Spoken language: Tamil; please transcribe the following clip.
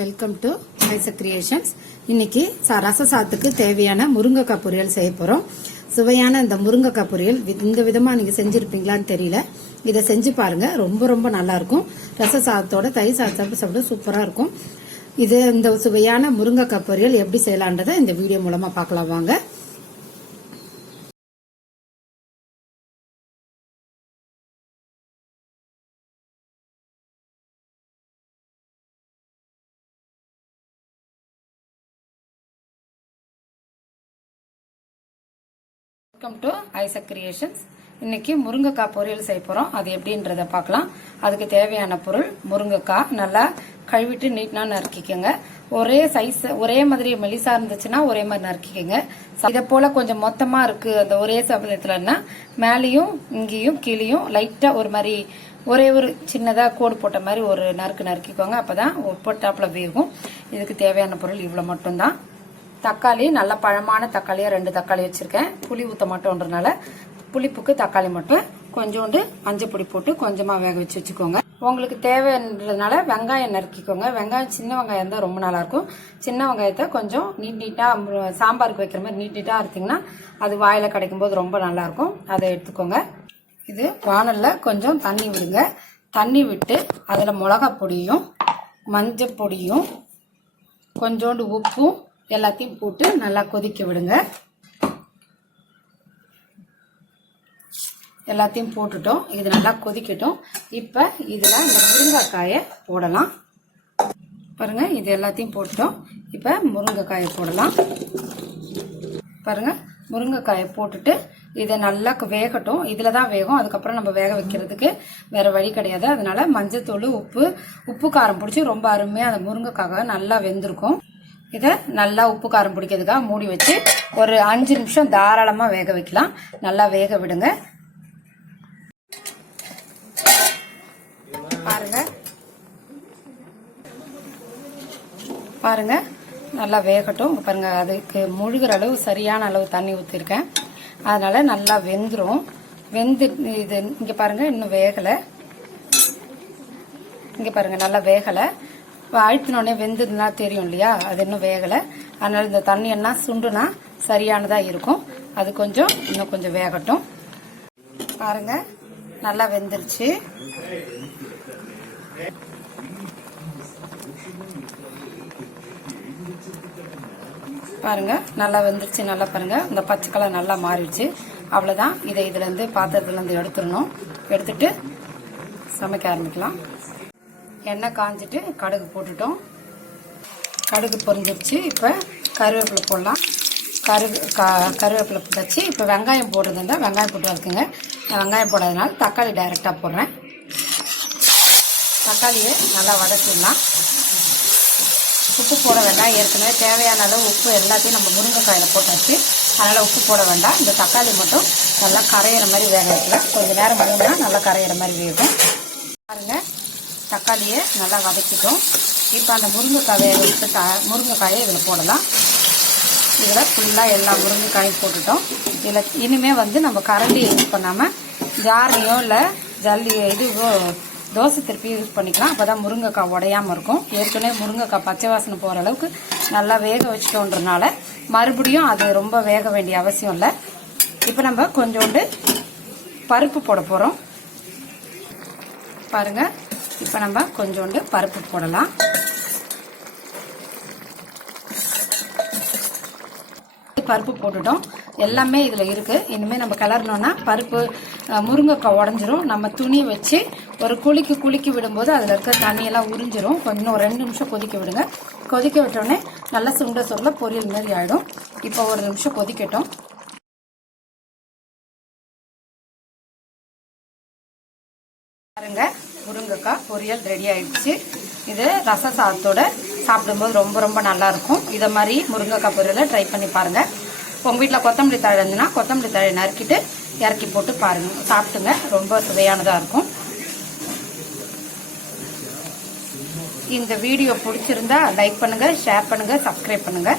Welcome to Isaac creations. இன்னைக்கு ரச சாத்துக்கு தேவையான முருங்கைக்காய் பொரியல் செய்ய போறோம். சுவையான இந்த முருங்கைக்காய் பொரியல் இந்த விதமா நீங்க செஞ்சிருப்பீங்களான்னு தெரியல. இதை செஞ்சு பாருங்க, ரொம்ப ரொம்ப நல்லா இருக்கும். ரச சாதத்தோட தயிர் சாதம் சாப்பிட சூப்பரா இருக்கும். இந்த சுவையான முருங்கைக்காய் பொரியல் எப்படி செய்யலான்றதை இந்த வீடியோ மூலமா பார்க்கலாம் வாங்க. Welcome to Isaac creations. இன்னைக்கு முருங்கைக்காய் பொரியல் செய்ய போறோம். அது எப்படின்றத பார்க்கலாம். அதுக்கு தேவையான பொருள் முருங்கைக்காய் நல்லா கழுவிட்டு நீட்டா நறுக்கிக்கோங்க. ஒரே சைஸ் ஒரே மாதிரி மெலிசா இருந்துச்சுன்னா ஒரே மாதிரி நறுக்கிக்கோங்க. இதை போல கொஞ்சம் மொத்தமா இருக்கு அந்த ஒரே சமயத்துலன்னா மேலேயும் இங்கேயும் கீழேயும் லைட்டா ஒரு மாதிரி ஒரே ஒரு சின்னதா கோடு போட்ட மாதிரி ஒரு நறுக்கிக்கோங்க. அப்பதான் ஒப்பட்டாப்புல வேகும். இதுக்கு தேவையான பொருள் இவ்வளவு மட்டும்தான். தக்காளி நல்ல பழமான தக்காளியா 2 தக்காளி வச்சிருக்கேன். புளி ஊத்த மாட்டோன்றனால புளிப்புக்கு தக்காளி மட்டும் கொஞ்சோண்டு மஞ்சள் பொடி போட்டு கொஞ்சமா வேக வச்சு வச்சுக்கோங்க. உங்களுக்கு தேவைன்றதுனால வெங்காயம் நறுக்கிக்கோங்க. வெங்காயம் சின்ன வெங்காயம் தான் ரொம்ப நல்லா இருக்கும். சின்ன வெங்காயத்தை கொஞ்சம் நீட்டா சாம்பாருக்கு வைக்கிற மாதிரி நீட்டா அறுத்தீங்கன்னா அது வாயில கிடைக்கும் போது ரொம்ப நல்லா இருக்கும். அதை எடுத்துக்கோங்க. இது வானல்ல கொஞ்சம் தண்ணி விடுங்க. தண்ணி விட்டு அதுல மிளகா பொடியும் மஞ்சள் பொடியும் கொஞ்சோண்டு உப்பும் எல்லாத்தையும் போட்டு நல்லா கொதிக்க விடுங்க. எல்லாத்தையும் போட்டுட்டோம். இது நல்லா கொதிக்கட்டும். இப்ப இதுல இந்த முருங்கைக்காயை போடலாம். பாருங்க, இது எல்லாத்தையும் போட்டுட்டோம். இப்ப முருங்கைக்காயை போடலாம். பாருங்க, முருங்கைக்காயை போட்டுட்டு இதை நல்லா வேகட்டும். இதுலதான் வேகும். அதுக்கப்புறம் நம்ம வேக வைக்கிறதுக்கு வேற வழி கிடையாது. அதனால மஞ்சத்தூள் உப்பு காரம் பிடிச்சி ரொம்ப அருமையா அந்த முருங்கைக்காய் நல்லா வெந்திருக்கும். இதை நல்லா உப்பு காரம் பிடிக்கிறதுக்காக மூடி வச்சு ஒரு 5 நிமிஷம் தாராளமா வேக வைக்கலாம். நல்லா வேக விடுங்க. பாருங்க நல்லா வேகட்டும். பாருங்க, அதுக்கு முழுகிற அளவு சரியான அளவு தண்ணி ஊற்றிருக்கேன். அதனால நல்லா வெந்துரும். இது இங்க பாருங்க, இன்னும் வேகலை. இங்க பாருங்க, நல்லா வேகலை. அழுத்தினோடனே வெந்ததுன்னா தெரியும் இல்லையா, அது இன்னும் வேகலை. அதனால இந்த தண்ணி எல்லாம் சுண்டுனா சரியானதா இருக்கும். அது இன்னும் கொஞ்சம் வேகட்டும். பாருங்க, நல்லா வெந்துருச்சு. பாருங்க, நல்லா வெந்துருச்சு. நல்லா பாருங்க, இந்த பச்சை கலர் நல்லா மாறிடுச்சு. அவ்வளவுதான். இதை இதுல இருந்து பாத்திரத்துல இருந்து எடுத்துடணும். எடுத்துட்டு சமைக்க ஆரம்பிக்கலாம். எண்ணெய் காஞ்சிட்டு கடுகு போட்டுட்டோம். கடுகு பொரிஞ்சிருச்சு. இப்ப கருவேப்பிலை போடலாம். கருவேப்பிலை போட்டாச்சு. இப்ப வெங்காயம் போடுறதுன்னா வெங்காயம் போட்டு வச்சுக்கோங்க. வெங்காயம் போடாதனால தக்காளி டைரக்டா போடுறேன். தக்காளியை நல்லா வதக்கிடலாம். உப்பு போட வேண்டாம். ஏற்கனவே தேவையான அளவு உப்பு எல்லாத்தையும் நம்ம முருங்கைக்காயில போட்டாச்சு. அதனால உப்பு போட வேண்டாம். இந்த தக்காளி மட்டும் நல்லா கரையிற மாதிரி வேக வைக்கலாம். கொஞ்சம் நேரம் பண்ணினா நல்லா கரையிற மாதிரி வேகும். பாருங்க, தக்காளியை நல்லா வதக்கிட்டோம். இப்போ அந்த முருங்கைக்காயை இதில் போடலாம். இதில் ஃபுல்லாக எல்லா முருங்கைக்காயும் போட்டுட்டோம். இதில் இனிமே நம்ம கரண்டி யூஸ் பண்ணாமல் ஜார்லையோ இல்லை இதுவோ தோசை திருப்பி யூஸ் பண்ணிக்கலாம். அப்போ தான் முருங்கைக்காய் உடையாமல் இருக்கும். ஏற்கனவே முருங்கைக்காய் பச்சை வாசனை போகிற அளவுக்கு நல்லா வேக வச்சுட்டோன்றனால மறுபடியும் அது ரொம்ப வேக வேண்டிய அவசியம் இல்லை. இப்போ நம்ம கொஞ்சோண்டு பருப்பு போட போகிறோம். பாருங்க, இப்ப நம்ம கொஞ்சோண்டு பருப்பு போடலாம். பருப்பு போட்டுட்டோம். எல்லாமே இதுல இருக்கு. இனிமே நம்ம கிளறணும்னா பருப்பு முருங்கைக்காய் உடஞ்சிரும். நம்ம துணி வச்சு ஒரு குலுக்கி விடும்போது அதுல இருக்க தண்ணியெல்லாம் உறிஞ்சிரும். கொஞ்சம் ஒரு 2 நிமிஷம் கொதிக்க விடுங்க. கொதிக்க விட்டோடனே நல்லா சுண்ட பொரியல் மாதிரி ஆயிடும். இப்போ ஒரு நிமிஷம் கொதிக்கட்டும். பாருங்க, முருங்கைக்காய் பொரியல் ரெடி ஆயிடுச்சு. இது ரச சாதத்தோட சாப்பிடும்போது ரொம்ப ரொம்ப நல்லா இருக்கும். இதை மாதிரி முருங்கைக்காய் பொரியலை ட்ரை பண்ணி பாருங்க. உங்க வீட்டில் கொத்தமல்லி தழை இருந்துன்னா கொத்தமல்லி தழை நறுக்கிட்டு இறக்கி போட்டு பாருங்க, சாப்பிட்டுங்க. ரொம்ப சுவையானதா இருக்கும். இந்த வீடியோ பிடிச்சிருந்தா லைக் பண்ணுங்க, ஷேர் பண்ணுங்க, சப்ஸ்கிரைப் பண்ணுங்க.